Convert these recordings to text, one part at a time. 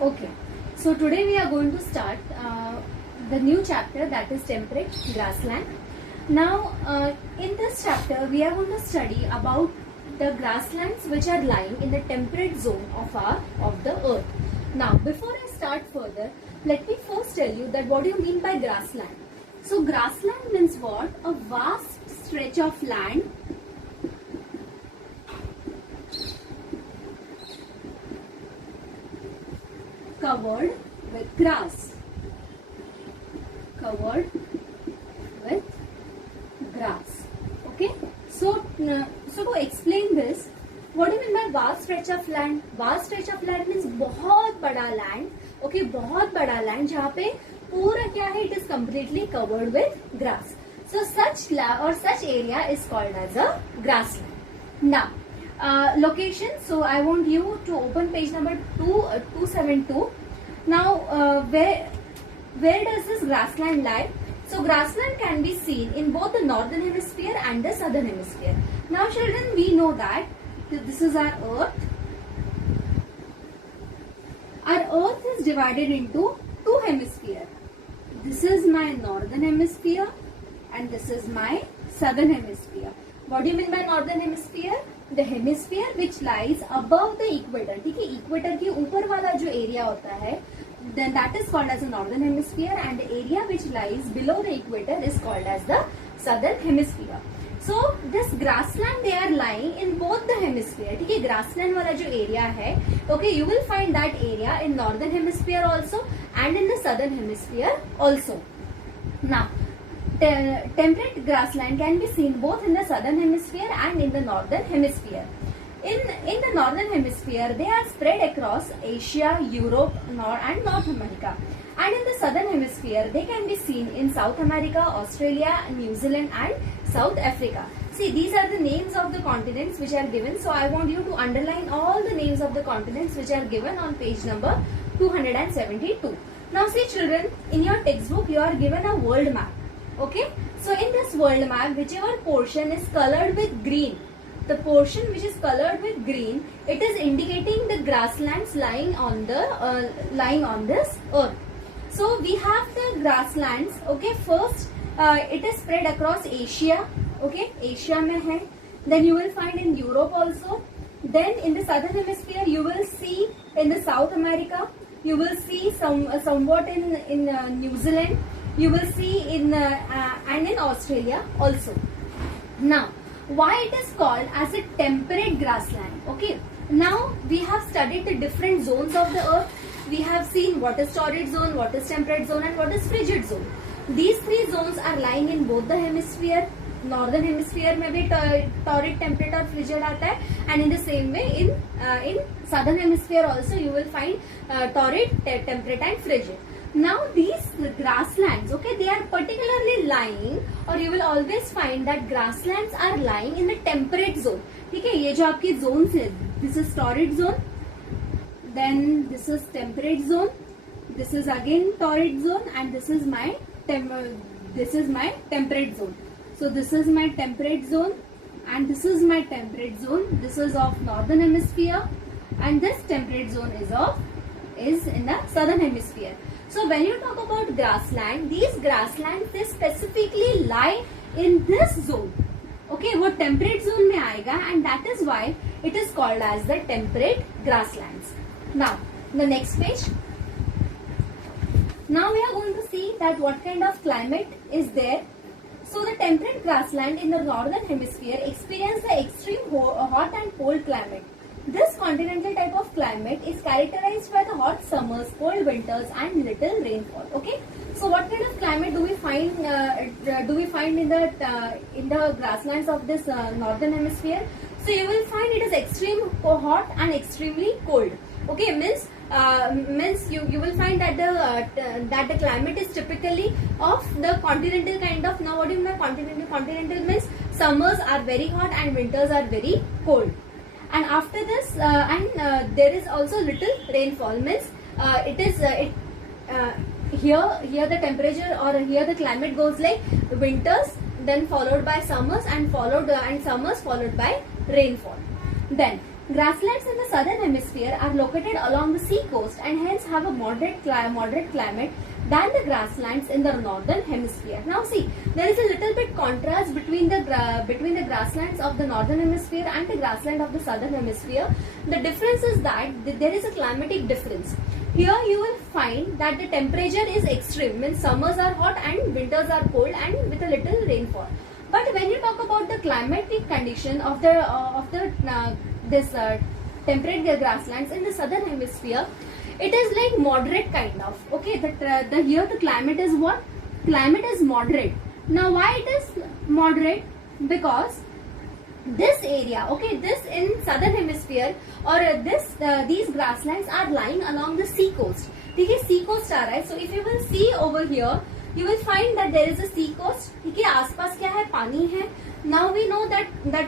Okay, so today we are going to start the new chapter, that is temperate grassland. Now, in this chapter, we are going to study about the grasslands which are lying in the temperate zone of the earth. Now, before I start further, let me first tell you that what do you mean by grassland? So, grassland means what? A vast stretch of land covered with grass. Covered with grass. Okay. So to explain this, what do you mean by vast stretch of land? Vast stretch of land means बहुत बड़ा land. Okay, बहुत बड़ा land जहाँ पे पूरा क्या है? It is completely covered with grass. So such area is called as a grassland. Now, location. So I want you to open page number 272. Now, where does this grassland lie? So grassland can be seen in both the northern hemisphere and the southern hemisphere. Now, children, we know that this is our earth. Our earth is divided into two hemispheres. This is my northern hemisphere and this is my southern hemisphere. What do you mean by northern hemisphere? The hemisphere which lies above the equator. ठीक है, equator के ऊपर वाला जो area होता है, then that is called as the northern hemisphere, and the area which lies below the equator is called as the southern hemisphere. So this grassland, they are lying in both the hemisphere. ठीक है, grassland वाला जो area है, okay, you will find that area in northern hemisphere also and in the southern hemisphere also. Now, temperate grassland can be seen both in the southern hemisphere and in the northern hemisphere. In the northern hemisphere, they are spread across Asia, Europe, and North America. And in the southern hemisphere, they can be seen in South America, Australia, New Zealand, and South Africa. See, these are the names of the continents which are given. So I want you to underline all the names of the continents which are given on page number 272. Now see, children, in your textbook, you are given a world map. Okay, so in this world map, whichever portion is colored with green, the portion which is colored with green, it is indicating the grasslands lying on this earth. So we have the grasslands. Okay, first it is spread across Asia. Okay, Asia mein hai. Then you will find in Europe also. Then in the southern hemisphere, you will see in the South America. You will see somewhat in New Zealand. You will see and in Australia also. Now, why it is called as a temperate grassland? Okay. Now we have studied the different zones of the earth. We have seen what is torrid zone, what is temperate zone, and what is frigid zone. These three zones are lying in both the hemisphere. Northern hemisphere में भी torrid, temperate और frigid आता है, and in the same way in southern hemisphere also you will find torrid, temperate, and frigid. Now these grasslands, okay, they are particularly lying, or you will always find that grasslands are lying in the temperate zone. ठीक है, ये जो आपकी zones है, this is torrid zone, then this is temperate zone, this is again torrid zone, and this is my temperate zone. So this is my temperate zone, and this is my temperate zone. This is of northern hemisphere, and this temperate zone is in the southern hemisphere. So when you talk about grassland, these grasslands, they specifically lie in this zone. Okay, वो temperate zone में आएगा, and that is why it is called as the temperate grasslands. Now, the next page. Now we are going to see that what kind of climate is there. So the temperate grassland in the northern hemisphere experience the extreme hot and cold climate. This continental type of climate is characterized by the hot summers, cold winters, and little rainfall. Okay, so what kind of climate do we find in the grasslands of this northern hemisphere? So you will find it is extreme hot and extremely cold. Okay, means you will find that the climate is typically of the continental kind of. Now what do you mean by continental? Continental means summers are very hot and winters are very cold. And after this, there is also little rainfall. Means here the temperature, or here the climate goes like winters, then followed by summers, and summers followed by rainfall. Then Grasslands in the southern hemisphere are located along the sea coast and hence have a moderate climate than the grasslands in the northern hemisphere. Now see, there is a little bit contrast between the grasslands of the northern hemisphere and the grassland of the southern hemisphere. The difference is that there is a climatic difference. Here you will find that the temperature is extreme, means summers are hot and winters are cold and with a little rainfall. But when you talk about the climatic condition of temperate grasslands in the southern hemisphere, it is like moderate kind of. Okay, here the climate is what? Climate is moderate. Now why it is moderate? Because this area, okay, this in southern hemisphere or these grasslands are lying along the sea coast. देखिए sea coast आ रहा है. So if you will see over here, you will find that there is a sea coast. ठीक है, आसपास क्या है? पानी है. Now we know that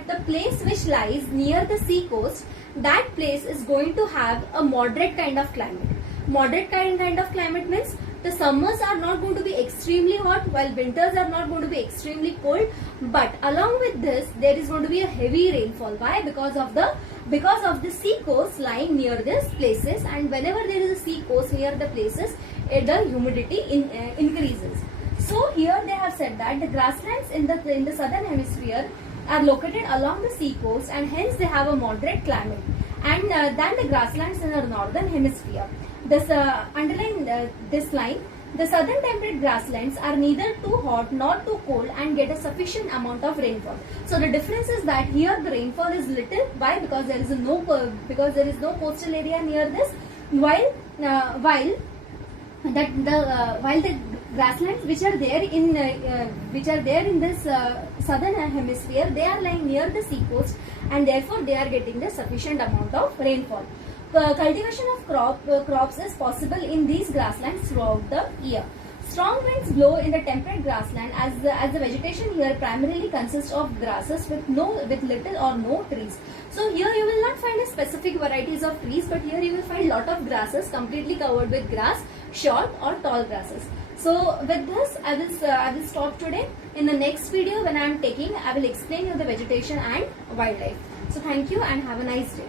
the place which lies near the sea coast, that place is going to have a moderate kind of climate. Moderate kind of climate means the summers are not going to be extremely hot while winters are not going to be extremely cold. But along with this, there is going to be a heavy rainfall. Why? Because of the sea coast lying near these places, and whenever there is a sea coast near the places, the humidity increases. So here they have said that the grasslands in the southern hemisphere are located along the sea coast and hence they have a moderate climate and than the grasslands in the northern hemisphere. This underline this line. The southern temperate grasslands are neither too hot nor too cold and get a sufficient amount of rainfall. So the difference is that here the rainfall is little. Why? Because there is no coastal area near this. While the grasslands which are there in this southern hemisphere, they are lying near the sea coast and therefore they are getting the sufficient amount of rainfall. Cultivation of crops is possible in these grasslands throughout the year. Strong winds blow in the temperate grassland as the vegetation here primarily consists of grasses with little or no trees. So here you will not find a specific varieties of trees, but here you will find lot of grasses completely covered with grass, short or tall grasses. So with this I will stop today. In the next video when I am taking, I will explain you the vegetation and wildlife. So thank you and have a nice day.